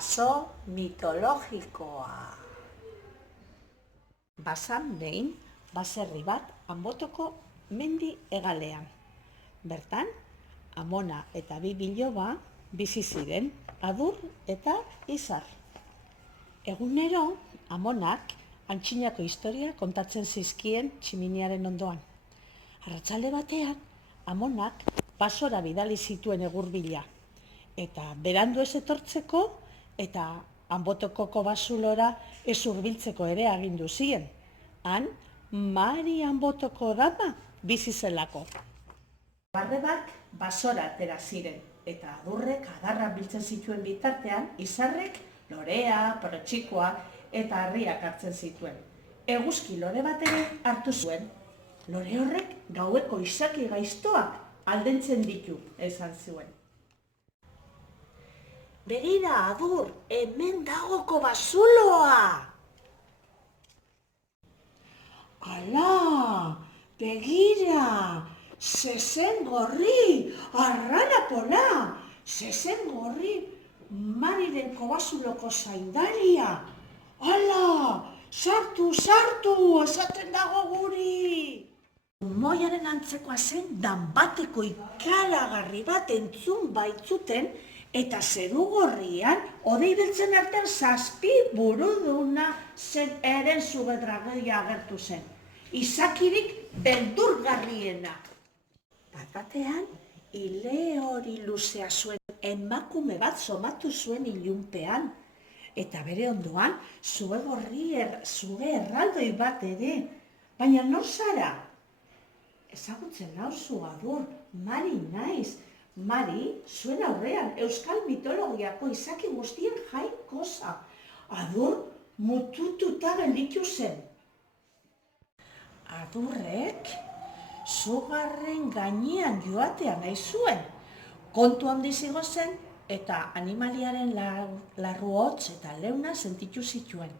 Baso mitologikoa. Bazan behin, baserri bat Anbotoko mendi hegalean. Bertan, Amona eta bi biloba bizi ziren, Adur eta Izar. Egunero, Amonak antzinako historia kontatzen zizkien tximiniaren ondoan. Arratsalde batean, Amonak basora bidali zituen egur bila. Eta berandu ez etortzeko eta Anbotokoko basulora ez hurbiltzeko ere agindu zien. Han, Mari Anbotoko dama bizi zelako. Barrebak basora atera ziren, eta Adurrek adarra biltzen zituen bitartean, Izarrek lorea, perotxikoa eta harriak hartzen zituen. Eguzki lore bat ere hartu zuen. Lore horrek gaueko izaki gaiztoak aldentzen ditu, esan zuen. Begira, Adur, hemen dagoko basuloa! Ala, begira, zezen gorri, arrana pola, zezen gorri, Mariren kobasuloko zaindaria. Ala, sartu, sartu, esaten dago guri! Moiaren antzekoa zen danbateko ikaragarri bat entzun baitzuten, eta zeru gorrian, hodei beltzen artean 7 buruduna zen eren zubedrageia agertu zen. Izakirik beldurgarriena. Bat-batean, ile hori luzea zuen emakume bat somatu zuen ilunpean. Eta bere ondoan, zue erraldoi bat ere. Baina nor zara? Ezagutzen nauzu, Adur, Mari naiz. Mari, zuen aurrean, euskal mitologiako izaki guztien jainkosa. Adur, mutututa gelditu zen. Adurrek, sugarren gainean joatea nahi zuen. Kontu handiz igo zen, eta animaliaren larru hotz eta leuna sentitu zituen.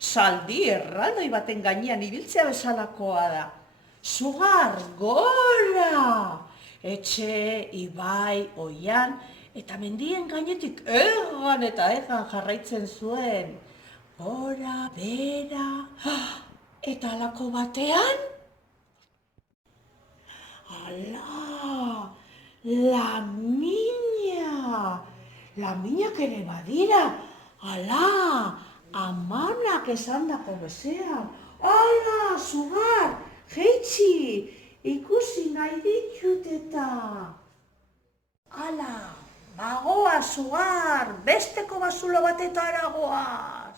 Zaldi erraldoi baten gainean ibiltzea bezalakoa da. Sugar, gora! Etxe, ibai, oian, eta mendien gainetik egan eta egan jarraitzen zuen. Gora, bera, eta halako batean? Ala, laminak ere badira. Ala, Amanak esandako bezean. Ala, Sugar, jeitsi! Ikusi nahi ditut eta. Ala, bagoaz, Sugar, besteko basulo batetara goaz.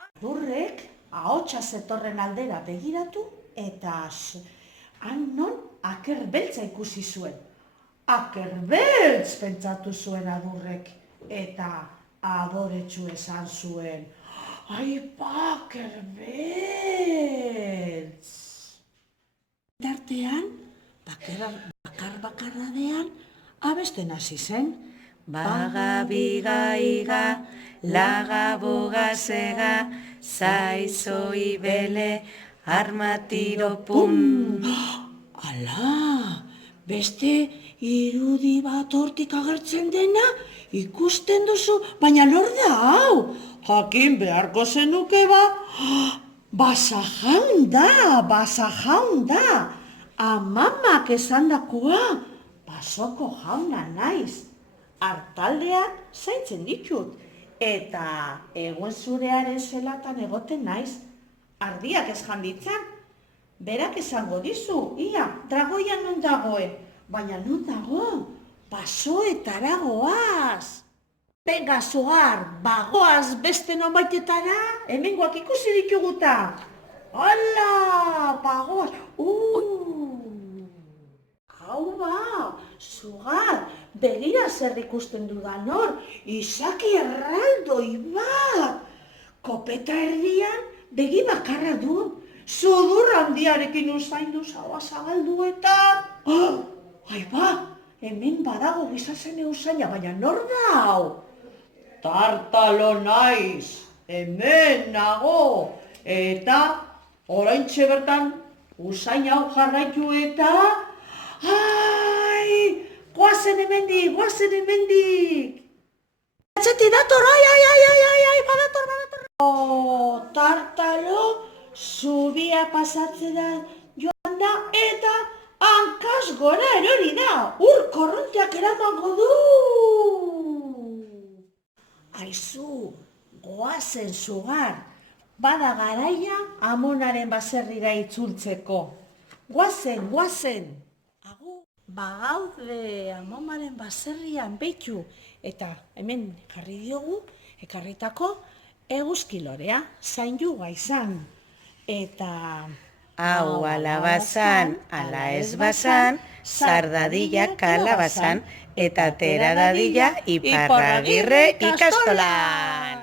Adurrek ahotsa zetorren aldera begiratu eta han non akerbeltza ikusi zuen. Akerbeltz pentsatu zuen Adurrek eta adoretsu esan zuen. Aipa, akerbeltz! Tartean, bakar-bakarradean, abesten hasi zen. Baga, biga, iga, laga, boga, zega, zaizo, ibele, armatiro, pum. Ala, beste irudi bat hortik agertzen dena, ikusten duzu, baina nor da hau? Jakin beharko zenuke ba? Basajaun da, Amamak esandakoa, basoko jauna naiz. Artaldeak zaintzen ditut, eta egun zurearen zelatan egoten naiz. Ardiak ez janditzan, berak esango dizu, ia, dragoia non dagoen, baina non dago, basoetara goaz. Venga, Sugar, bagoaz beste nonbaitetara, hemengoak ikusi dituguta. Hala, bagoaz. Hau ba, Sugar, begira zer ikusten dudan hor, izaki erraldoi bat. Kopeta erdian, begi bakarra du, sudur handiarekin usaindu zaua zabaldu eta... Aiba, hemen badago gizasene usaina, baina nor da hau? Tartalo naiz, hemen nago, eta oraintxe bertan usain hau jarraitu eta... Ai, goazen hemendik! Atxeti dator, ai, badator. Tartaro, zubia pasatzera joan da eta hankaz gora erori da. Ur korronteak eramango du. Aizu, goazen sugar, bada garaia amonaren baserrira itzultzeko. Goazen. Bagaude amomaren baserrian beitu eta hemen jarri diogu ekarritako eguzkilorea, zainduga izan. Eta hau alabazan, ala ez bazan, zardadilla kalabazan, eta atera dadila Iparragirre ikastolan.